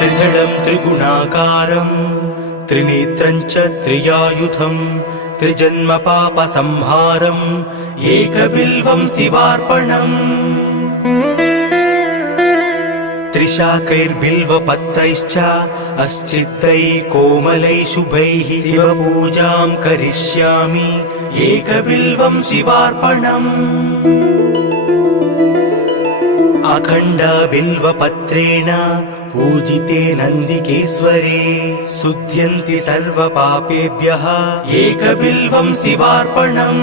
त्रिदलं त्रिगुणाकारं त्रिनेत्रं च त्रियायुधं त्रिजन्म पापसंहारम् एकबिल्वं शिवार्पणम् त्रिशाकैर्बिल्वपत्रैश्च अस्चित्तैः कोमलैः शुभैः शिवपूजां करिष्यामि एकबिल्वं शिवार्पणम् अखण्डबिल्वपत्रेण पूजिते नन्दिकेश्वरे शुध्यन्ति सर्वपापेभ्यः एकबिल्वं शिवार्पणम्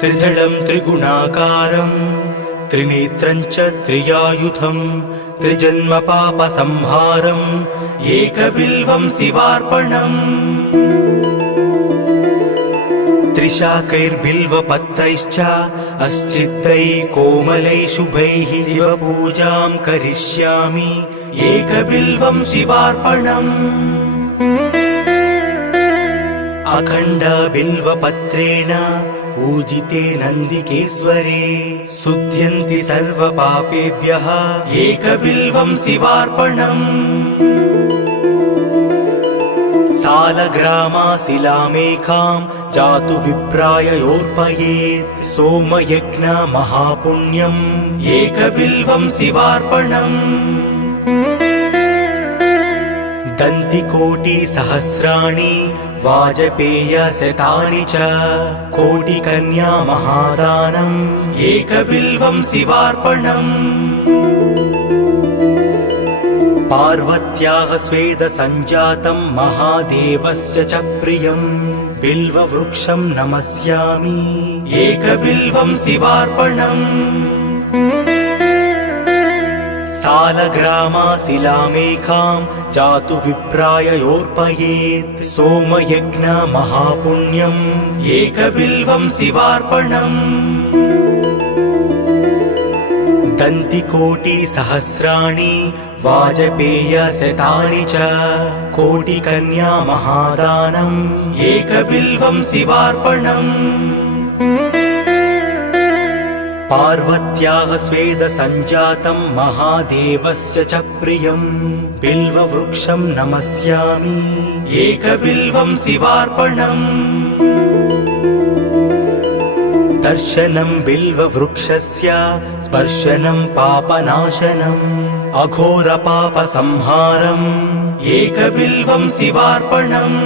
त्रिदलं त्रिगुणाकारं त्रिनेत्रं च त्रियायुधं त्रिजन्म पापसंहारम् एकबिल्वं शिवार्पणम् त्रिशाकैर्बिल्वपत्रैश्च अस्चित्तैः कोमलैः शुभैः शिवपूजां करिष्यामि एकबिल्वं शिवार्पणम् अखण्डबिल्वपत्रेण पूजिते नन्दिकेश्वरे शुध्यन्ति सर्वपापेभ्यः एकबिल्वं शिवार्पणम् सालग्रामाशिलामेकां जातु विप्राय योर्पयेत् सोमयज्ञ महापुण्यम् एकबिल्वं शिवार्पणम् दन्तिकोटिसहस्राणि वाजपेयशतानि च कोटिकन्या महादानम् एकबिल्वं शिवार्पणम् पार्वत्याः स्वेदसञ्जातं महादेवस्य च प्रियं बिल्ववृक्षं नमस्यामि एकबिल्वं शिवार्पणम् सालग्रामाशिलामेकां जातु विप्राय योर्पयेत् सोमयज्ञ महापुण्यम् एकबिल्वं शिवार्पणम् दन्तिकोटिसहस्राणि वाजपेयशतानि च कोटिकन्या महादानम् एकबिल्वं शिवार्पणम् पार्वत्याः स्वेदसञ्जातं महादेवस्य च प्रियं बिल्ववृक्षं नमस्यामि एकबिल्वं शिवार्पणम् दर्शनं बिल्ववृक्षस्य स्पर्शनं पापनाशनम् अघोरपापसंहारम् एकबिल्वं शिवार्पणम्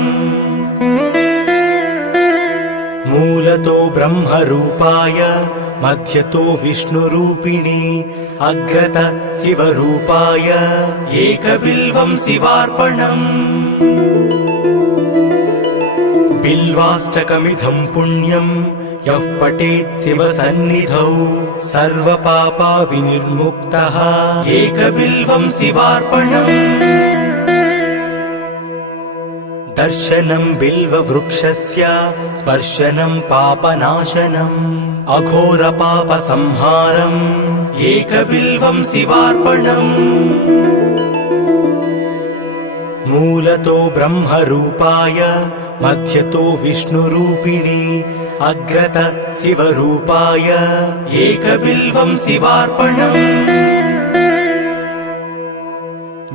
मूलतो ब्रह्मरूपाय मध्यतो विष्णुरूपिणे अग्रतः शिवरूपाय एकबिल्वं शिवार्पणम् बिल्वाष्टकमिदं पुण्यं यः पठेत् शिवसन्निधौ सर्वपापविनिर्मुक्तः एकबिल्वं शिवार्पणम् दर्शनं बिल्ववृक्षस्य स्पर्शनं पापनाशनम् अघोरपापसंहारम् एकबिल्वं शिवार्पणम् मूलतो ब्रह्मरूपाय मध्यतो विष्णुरूपिणे अग्रतः शिवरूपाय एकबिल्वं शिवार्पणम्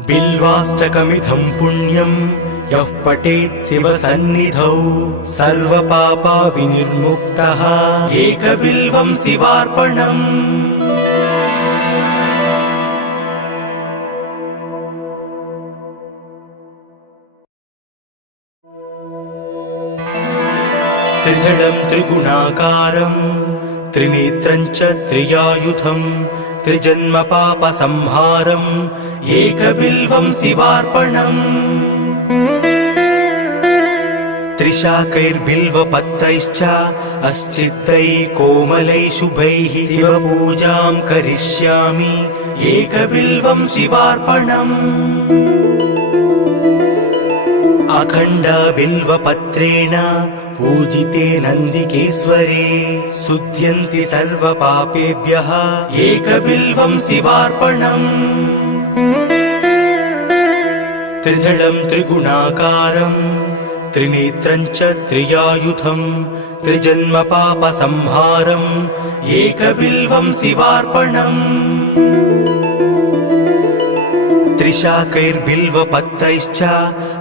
बिल्वाष्टकमिदं पुण्यं यः पठेत् शिवसन्निधौ सर्वपापविनिर्मुक्तः एकबिल्वं शिवार्पणम् त्रिदलं त्रिगुणाकारं त्रिनेत्रं च त्रियायुधं त्रिजन्म पापसंहारम् एकबिल्वं शिवार्पणम् त्रिशाकैर्बिल्वपत्रैश्च अस्चित्तैः कोमलैः शुभैः शिवपूजां करिष्यामि एकबिल्वं शिवार्पणम् अखण्डबिल्वपत्रेण पूजिते नन्दिकेश्वरे शुध्यन्ति सर्वपापेभ्यः एकबिल्वं शिवार्पणम् त्रिदलं त्रिगुणाकारं त्रिनेत्रं च त्रियायुधं त्रिजन्म पापसंहारम् एकबिल्वं शिवार्पणम् त्रिशाकैर्बिल्वपत्रैश्च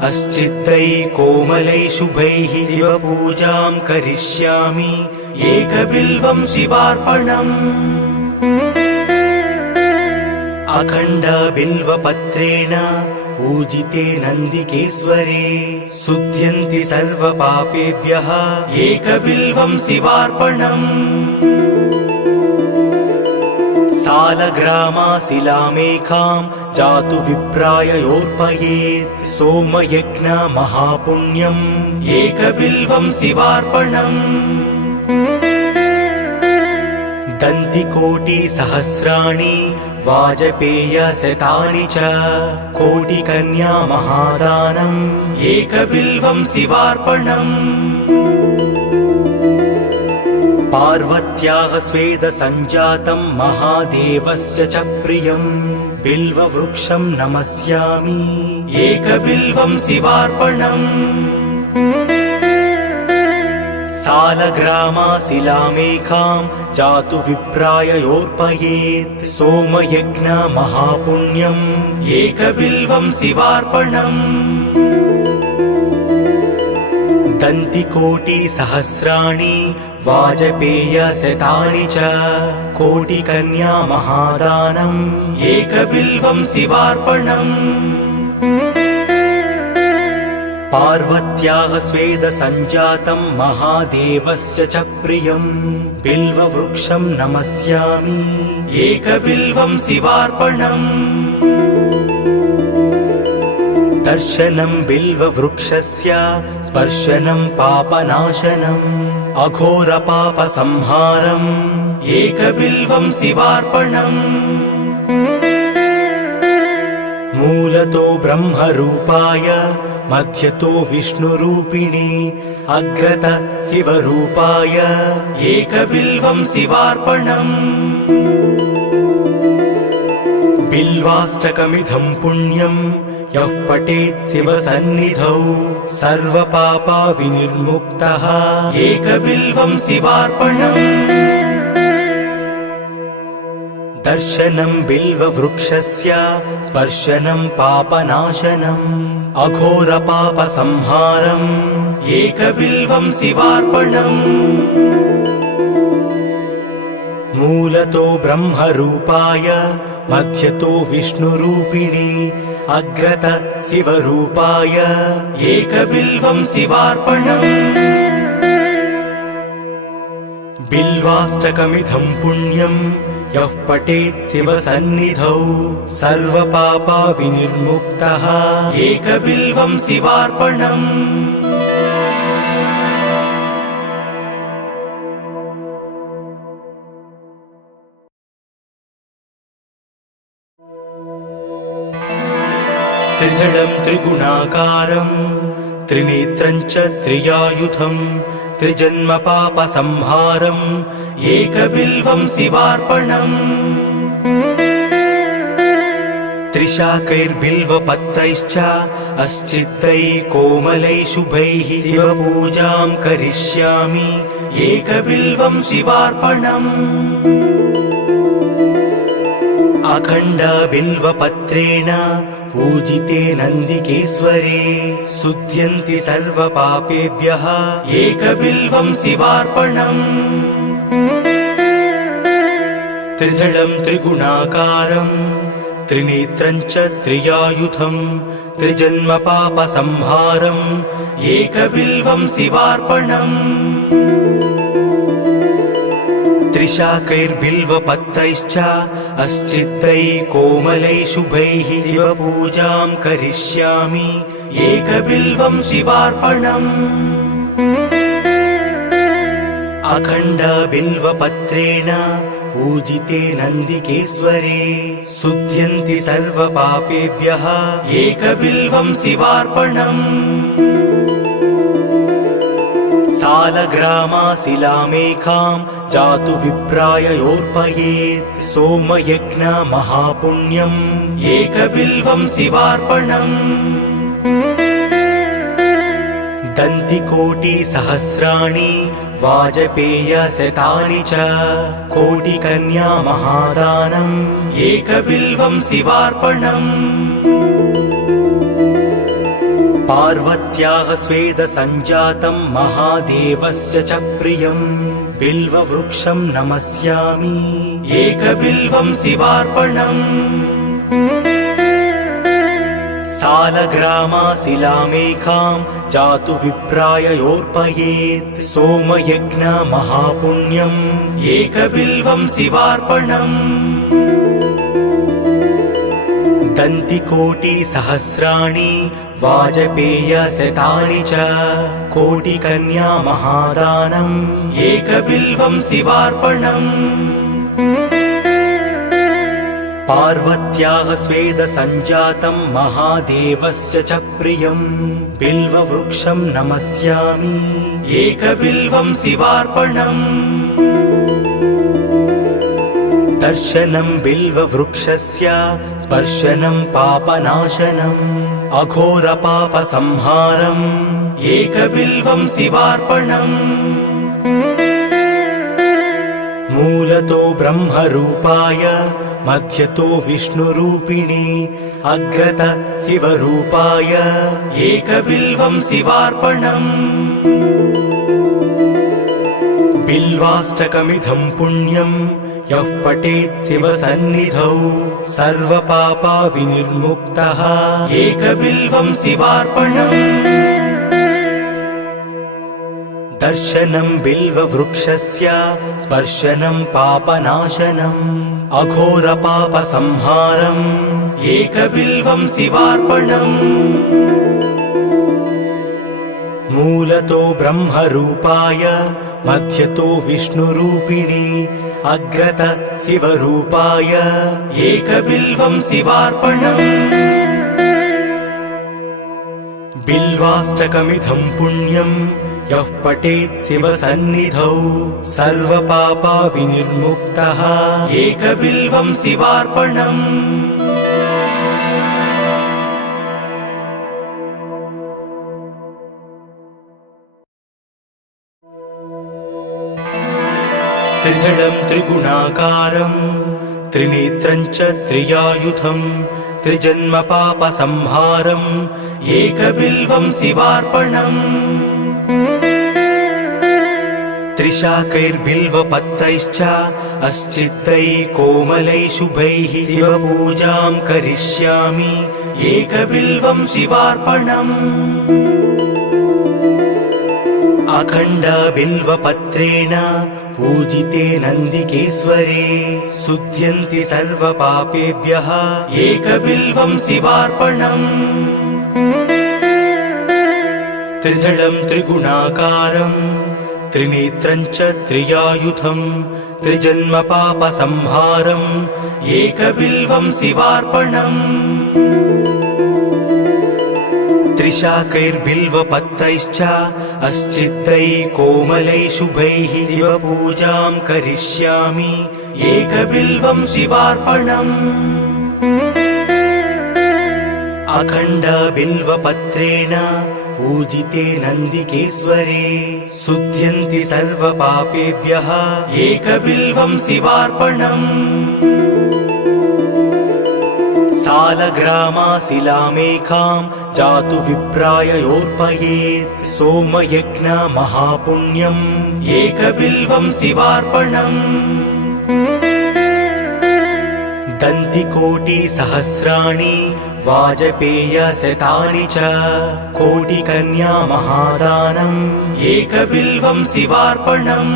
अश्चित्तैः कोमलैः शुभैः शिवपूजां करिष्यामि एकबिल्वं शिवार्पणम् अखण्डबिल्वपत्रेण पूजिते नन्दिकेश्वरे शुध्यन्ति सर्वपापेभ्यः एकबिल्वं शिवार्पणम् सालग्रामाशिलामेकां जातु विप्राययोर्पयेत् सोमयज्ञ महापुण्यम् एकबिल्वं शिवार्पणम् दन्तिकोटिसहस्राणि वाजपेयशतानि च कोटिकन्या महादानम् एकबिल्वं शिवार्पणम् पार्वत्याः स्वेदसञ्जातं महादेवस्य च प्रियं बिल्ववृक्षं नमस्यामि एकबिल्वं शिवार्पणम् सालग्रामाशिलामेकां जातु विप्राययोर्पयेत् सोमयज्ञ महापुण्यम् एकबिल्वं शिवार्पणम् दन्तिकोटिसहस्राणि वाजपेयशतानि च कोटिकन्या महादानम् एकबिल्वं शिवार्पणम् पार्वत्याः स्वेदसञ्जातं महादेवस्य च प्रियं बिल्ववृक्षं नमस्यामि एकबिल्वं शिवार्पणम् दर्शनं बिल्ववृक्षस्य स्पर्शनं पापनाशनम् अघोरपापसंहारम् एकबिल्वं शिवार्पणम् मूलतो ब्रह्मरूपाय मध्यतो विष्णुरूपिणे अग्रत शिवरूपाय एकबिल्वं शिवार्पणम् बिल्वाष्टकमिदं पुण्यं यः पठेत् शिवसन्निधौ सर्वपापविनिर्मुक्तः एकबिल्वं शिवार्पणम् दर्शनं बिल्ववृक्षस्य स्पर्शनं पापनाशनम् अघोरपापसंहारम् एकबिल्वं शिवार्पणम् मूलतो ब्रह्मरूपाय मध्यतो विष्णुरूपिणे अग्रत शिवरूपाय एकबिल्वं शिवार्पणम् बिल्वाष्टकमिदं पुण्यं यः पठेत् शिवसन्निधौ सर्वपापविनिर्मुक्तः एकबिल्वं शिवार्पणम् त्रिदलं त्रिगुणाकारं त्रिनेत्रं च त्रियायुधं त्रिजन्मपापसंहारम् एकबिल्वं शिवार्पणम् त्रिशाकैर्बिल्वपत्रैश्च अश्चित्तैः कोमलैः शुभैः शिवपूजां करिष्यामि एकबिल्वं शिवार्पणम् अखण्डबिल्वपत्रेण पूजिते नन्दिकेश्वरे शुध्यन्ति सर्वपापेभ्यः एकबिल्वं शिवार्पणम् त्रिदलं त्रिगुणाकारं त्रिनेत्रं च त्रियायुधं त्रिजन्मपापसंहारम् एकबिल्वं शिवार्पणम् त्रिशाकैर्बिल्वपत्रैश्च अश्चित्तैः कोमलैः शुभैः शिवपूजां करिष्यामि एकबिल्वं शिवार्पणम् अखण्डबिल्वपत्रेण पूजिते नन्दिकेश्वरे शुध्यन्ति सर्वपापेभ्यः एकबिल्वं शिवार्पणम् सालग्रामाशिलामेकां जातु विप्राययोर्पयेत् सोमयज्ञ महापुण्यम् एकबिल्वं शिवार्पणम् दन्तिकोटिसहस्राणि वाजपेयशतानि च कोटिकन्या महादानम् एकबिल्वं शिवार्पणम् पार्वत्याः स्वेदसञ्जातं महादेवस्य च प्रियं बिल्ववृक्षं नमस्यामि एकबिल्वं शिवार्पणम् सालग्रामाशिलामेकां जातु विप्राय योर्पयेत् सोमयज्ञ महापुण्यम् एकबिल्वं शिवार्पणम् दन्तिकोटिसहस्राणि वाजपेयशतानि च कोटिकन्या महादानम् एकबिल्वं शिवार्पणम् पार्वत्याः स्वेदसञ्जातं महादेवस्य च प्रियं बिल्ववृक्षं नमस्यामि एकबिल्वं शिवार्पणम् दर्शनं बिल्ववृक्षस्य स्पर्शनं पापनाशनम् अघोरपापसंहारम् एकबिल्वं शिवार्पणम् मूलतो ब्रह्मरूपाय मध्यतो विष्णुरूपिणे अग्रत शिवरूपाय एकबिल्वं शिवार्पणम् बिल्वाष्टकमिदं पुण्यं यः पठेत् शिवसन्निधौ सर्वपापविनिर्मुक्तः एकबिल्वं शिवार्पणम् दर्शनं बिल्ववृक्षस्य स्पर्शनं पापनाशनम् अघोरपापसंहारम् एकबिल्वं शिवार्पणम् मूलतो ब्रह्मरूपाय मध्यतो विष्णुरूपिणे अग्रत शिवरूपाय एकबिल्वं शिवार्पणम् बिल्वाष्टकमिदं पुण्यं यः पठेत् शिवसन्निधौ सर्वपापविनिर्मुक्तः एकबिल्वं शिवार्पणम् त्रिदलं त्रिगुणाकारं त्रिनेत्रं च त्रियायुधं त्रिजन्मपापसंहारम् एकबिल्वं शिवार्पणम् त्रिशाकैर्बिल्वपत्रैश्च अश्चित्तैः कोमलैः शुभैः शिवपूजां करिष्यामि एकबिल्वं शिवार्पणम् अखण्डबिल्वपत्रेण पूजिते नन्दिकेश्वरे शुध्यन्ति सर्वपापेभ्यः एकबिल्वं शिवार्पणम् त्रिदलं त्रिगुणाकारं त्रिनेत्रं च त्रियायुधं त्रिजन्मपापसंहारम् एकबिल्वं शिवार्पणम् त्रिशाकैर्बिल्वपत्रैश्च अश्चित्तैः कोमलैः शुभैः शिवपूजां करिष्यामि एकबिल्वं शिवार्पणम् अखण्डबिल्वपत्रेण पूजिते नन्दिकेश्वरे शुध्यन्ति सर्वपापेभ्यः एकबिल्वं शिवार्पणम् सालग्रामाशिलामेकां जातु विप्राय योर्पयेत् सोमयज्ञ महापुण्यम् एकबिल्वं शिवार्पणम् दन्तिकोटिसहस्राणि वाजपेयशतानि च कोटिकन्या महादानम् एकबिल्वं शिवार्पणम्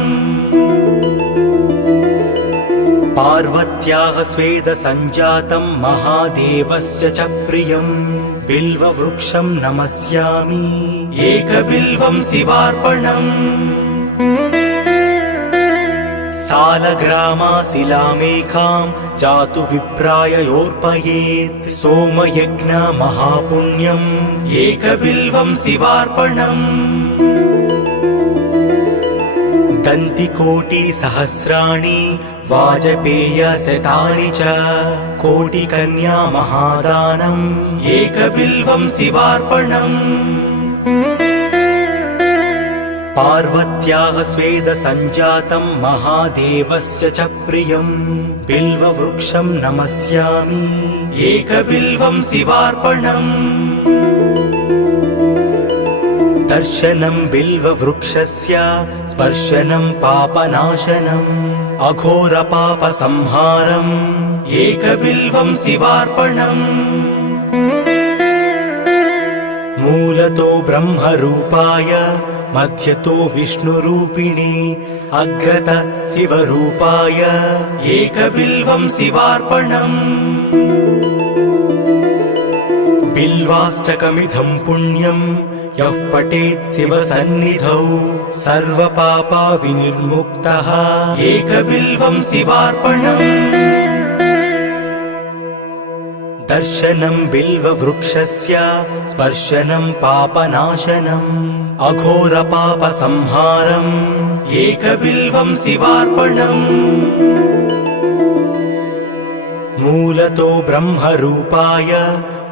पार्वत्याः स्वेदसञ्जातं महादेवस्य च प्रियं बिल्ववृक्षं नमस्यामि एकबिल्वं शिवार्पणम् सालग्रामाशिलामेकां जातु विप्राय योर्पयेत् सोमयज्ञ महापुण्यम् एकबिल्वं शिवार्पणम् दन्तिकोटिसहस्राणि वाजपेयशतानि च कोटिकन्या महादानम् एकबिल्वं शिवार्पणम् पार्वत्याः स्वेदसञ्जातं महादेवस्य च प्रियं बिल्ववृक्षं नमस्यामि एकबिल्वं शिवार्पणम् दर्शनं बिल्ववृक्षस्य स्पर्शनं पापनाशनम् अघोरपापसंहारम् एकबिल्वं शिवार्पणम् मूलतो ब्रह्मरूपाय मध्यतो विष्णुरूपिणे अग्रत शिवरूपाय एकबिल्वं शिवार्पणम् बिल्वाष्टकमिदं पुण्यं यः पठेत् शिवसन्निधौ सर्वपापविनिर्मुक्तः एकबिल्वं शिवार्पणम् दर्शनं बिल्ववृक्षस्य स्पर्शनं पापनाशनम् अघोरपापसंहारम् एकबिल्वं शिवार्पणम् मूलतो ब्रह्मरूपाय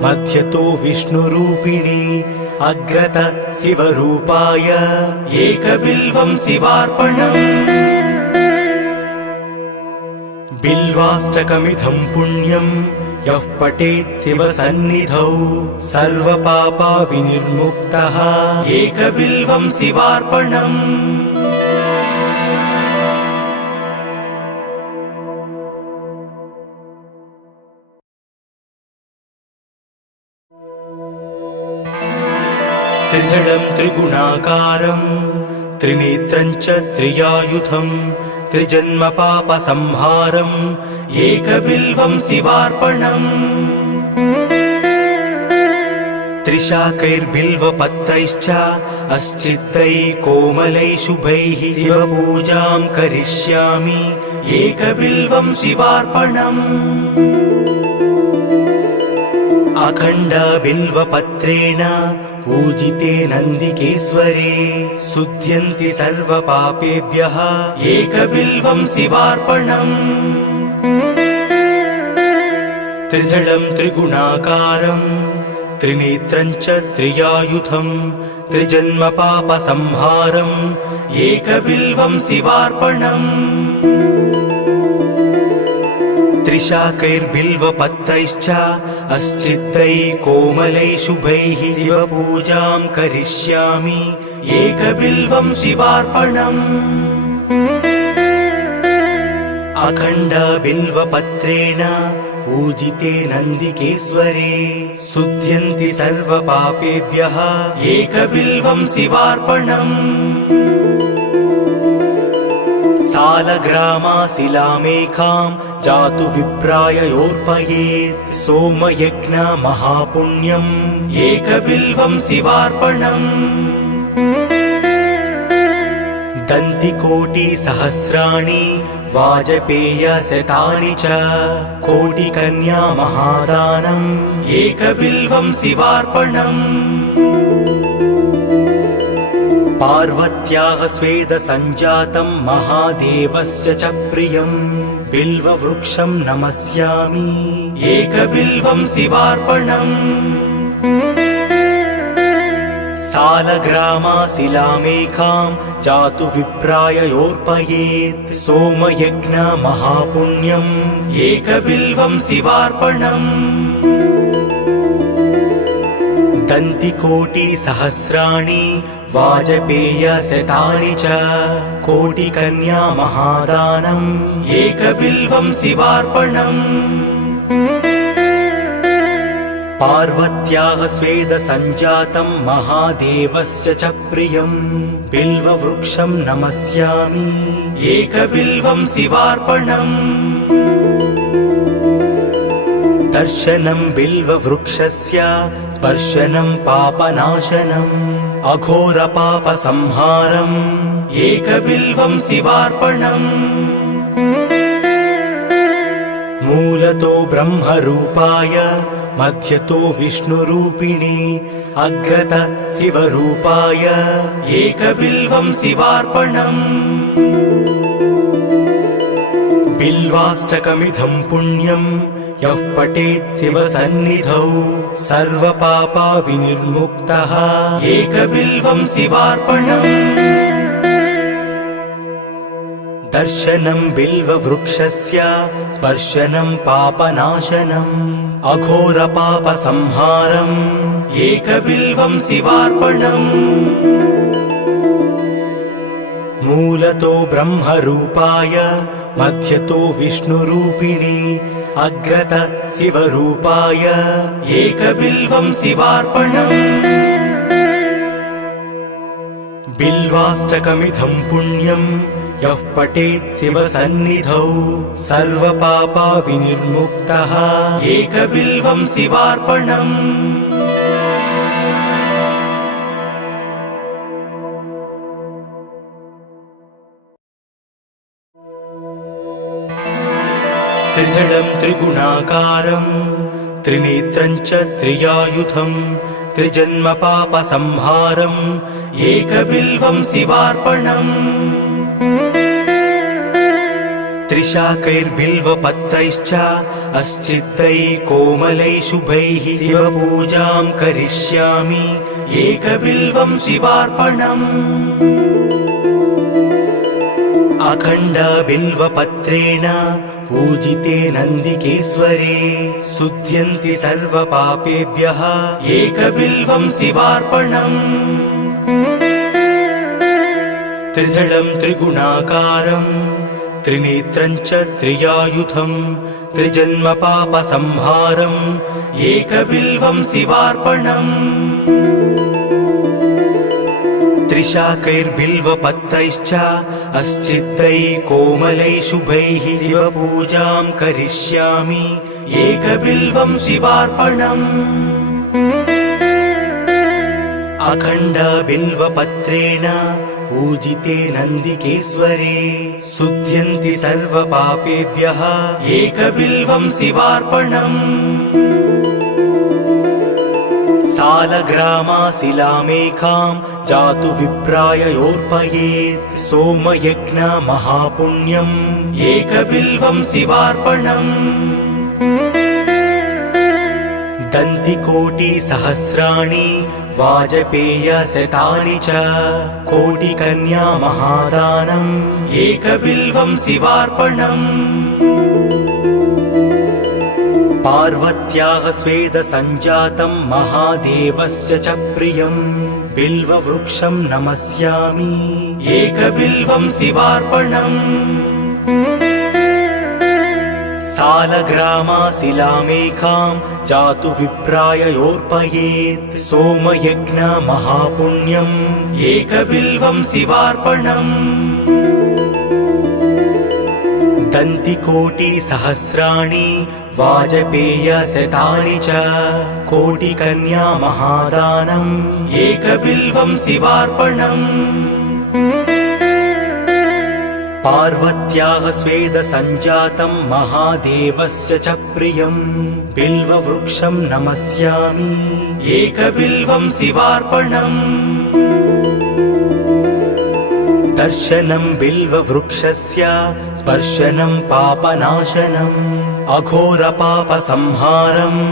मध्यतो विष्णुरूपिणे अग्रत शिवरूपाय एकबिल्वं शिवार्पणम् बिल्वाष्टकमिदं पुण्यं यः पठेत् शिवसन्निधौ सर्वपापविनिर्मुक्तः एकबिल्वं शिवार्पणम् त्रिदलं त्रिगुणाकारं त्रिनेत्रं च त्रियायुधं त्रिजन्मपापसंहारम् एकबिल्वं शिवार्पणम् त्रिशाकैर्बिल्वपत्रैश्च अस्चित्तैः कोमलैः शुभैः शिवपूजां करिष्यामि एकबिल्वं शिवार्पणम् अखण्डबिल्वपत्रेण पूजिते नन्दिकेश्वरे शुध्यन्ति सर्वपापेभ्यः एकबिल्वं शिवार्पणम् त्रिदलं त्रिगुणाकारं त्रिनेत्रं च त्रियायुधं त्रिजन्मपापसंहारम् एकबिल्वं शिवार्पणम् त्रिशाकैर्बिल्वपत्रैश्च अस्चित्तैः कोमलैः शुभैः शिवपूजां करिष्यामि एकबिल्वं शिवार्पणम् अखण्डबिल्वपत्रेण पूजिते नन्दिकेश्वरे शुध्यन्ति सर्वपापेभ्यः एकबिल्वं शिवार्पणम् सालग्रामाशिलामेकां जातु विप्राययोर्पयेत् सोमयज्ञ महापुण्यम् एकबिल्वं शिवार्पणम् दन्तिकोटिसहस्राणि वाजपेयशतानि च कोटिकन्या महादानम् एकबिल्वं शिवार्पणम् पार्वत्याः स्वेदसञ्जातं महादेवस्य च प्रियं बिल्ववृक्षं नमस्यामि एकबिल्वं शिवार्पणम् सालग्रामाशिलामेकां जातु विप्राययोर्पयेत् सोमयज्ञ महापुण्यम् एकबिल्वं शिवार्पणम् दन्तिकोटिसहस्राणि वाजपेयशतानि च कोटिकन्या महादानम् एकबिल्वं शिवार्पणम् पार्वत्याः स्वेदसञ्जातं महादेवस्य च प्रियं बिल्ववृक्षं नमस्यामि एकबिल्वं शिवार्पणम् दर्शनं बिल्ववृक्षस्य स्पर्शनं पापनाशनम् अघोरपापसंहारम् एकबिल्वं शिवार्पणम् मूलतो ब्रह्मरूपाय मध्यतो विष्णुरूपिणे अग्रत शिवरूपाय एकबिल्वं शिवार्पणम् बिल्वाष्टकमिदं पुण्यं यः पठेत् शिवसन्निधौ सर्वपापविनिर्मुक्तः एकबिल्वं शिवार्पणम् दर्शनं बिल्ववृक्षस्य स्पर्शनं पापनाशनम् अघोरपापसंहारम् एकबिल्वं शिवार्पणम् मूलतो ब्रह्मरूपाय मध्यतो विष्णुरूपिणी अग्रत शिवरूपाय एकबिल्वं शिवार्पणम् बिल्वाष्टकमिदं पुण्यं यः पठेत् शिवसन्निधौ सर्वपापा विनिर्मुक्तः एकबिल्वं शिवार्पणम् त्रिदलं त्रिगुणाकारं त्रिनेत्रं च त्रियायुधं त्रिजन्मपापसंहारम् एकबिल्वं शिवार्पणम् त्रिशाकैर्बिल्वपत्रैश्च अश्चित्तैः कोमलैः शुभैः शिवपूजां करिष्यामि एकबिल्वं शिवार्पणम् अखण्डबिल्वपत्रेण पूजिते नन्दिकेश्वरे शुध्यन्ति सर्वपापेभ्यः एकबिल्वं शिवार्पणम् त्रिदलं त्रिगुणाकारं त्रिनेत्रं च त्रियायुधं त्रिजन्मपापसंहारम् एकबिल्वं शिवार्पणम् त्रिशाकैर्बिल्वपत्रैश्च अश्चित्तैः कोमलैः शुभैः शिवपूजां करिष्यामि एकबिल्वं शिवार्पणम् अखण्डबिल्वपत्रेण पूजिते नन्दिकेश्वरे शुध्यन्ति सर्वपापेभ्यः एकबिल्वं शिवार्पणम् सालग्रामाशिलामेकां जातु विप्राययोर्पयेत् सोमयज्ञ महापुण्यम् एकबिल्वं शिवार्पणम् दन्तिकोटिसहस्राणि वाजपेयशतानि च कोटिकन्या महादानम् एकबिल्वं शिवार्पणम् पार्वत्याः स्वेदसञ्जातं महादेवस्य च प्रियं बिल्ववृक्षं नमस्यामि एकबिल्वं शिवार्पणम् सालग्रामाशिलामेकां जातु विप्राययोर्पयेत् सोमयज्ञ महापुण्यम् एकबिल्वं शिवार्पणम् दन्तिकोटिसहस्राणि वाजपेयशतानि च कोटिकन्या महादानम् एकबिल्वं शिवार्पणम् पार्वत्याः स्वेदसञ्जातं महादेवस्य च प्रियं बिल्ववृक्षं नमस्यामि एकबिल्वं शिवार्पणम् दर्शनं बिल्ववृक्षस्य स्पर्शनं पापनाशनम् अघोरपापसंहारम्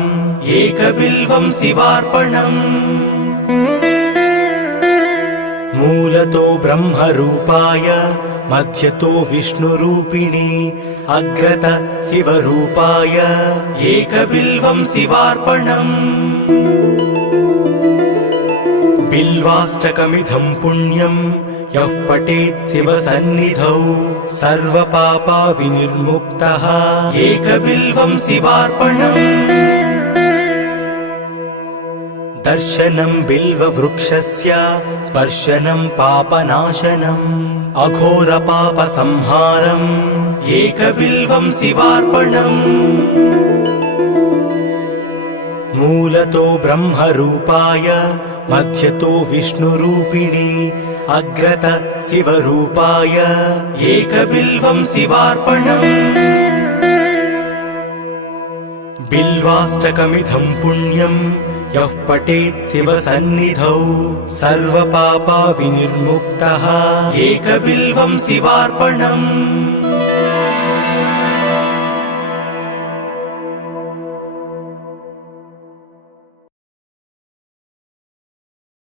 एकबिल्वं शिवार्पणम् मूलतो ब्रह्मरूपाय मध्यतो विष्णुरूपिणी अग्रत शिवरूपाय एकबिल्वं शिवार्पणम् बिल्वाष्टकमिदं पुण्यं यः पठेत् शिवसन्निधौ सर्वपापा विनिर्मुक्तः एकबिल्वं शिवार्पणम् दर्शनं बिल्ववृक्षस्य स्पर्शनं पापनाशनम् अघोरपापसंहारम् एकबिल्वं शिवार्पणम् मूलतो ब्रह्मरूपाय मध्यतो विष्णुरूपिणी अग्रत शिवरूपाय एकबिल्वं शिवार्पणम् बिल्वाष्टकमिदं पुण्यं यः पठेत् शिवसन्निधौ सर्वपापा विनिर्मुक्तः एकबिल्वं शिवार्पणम्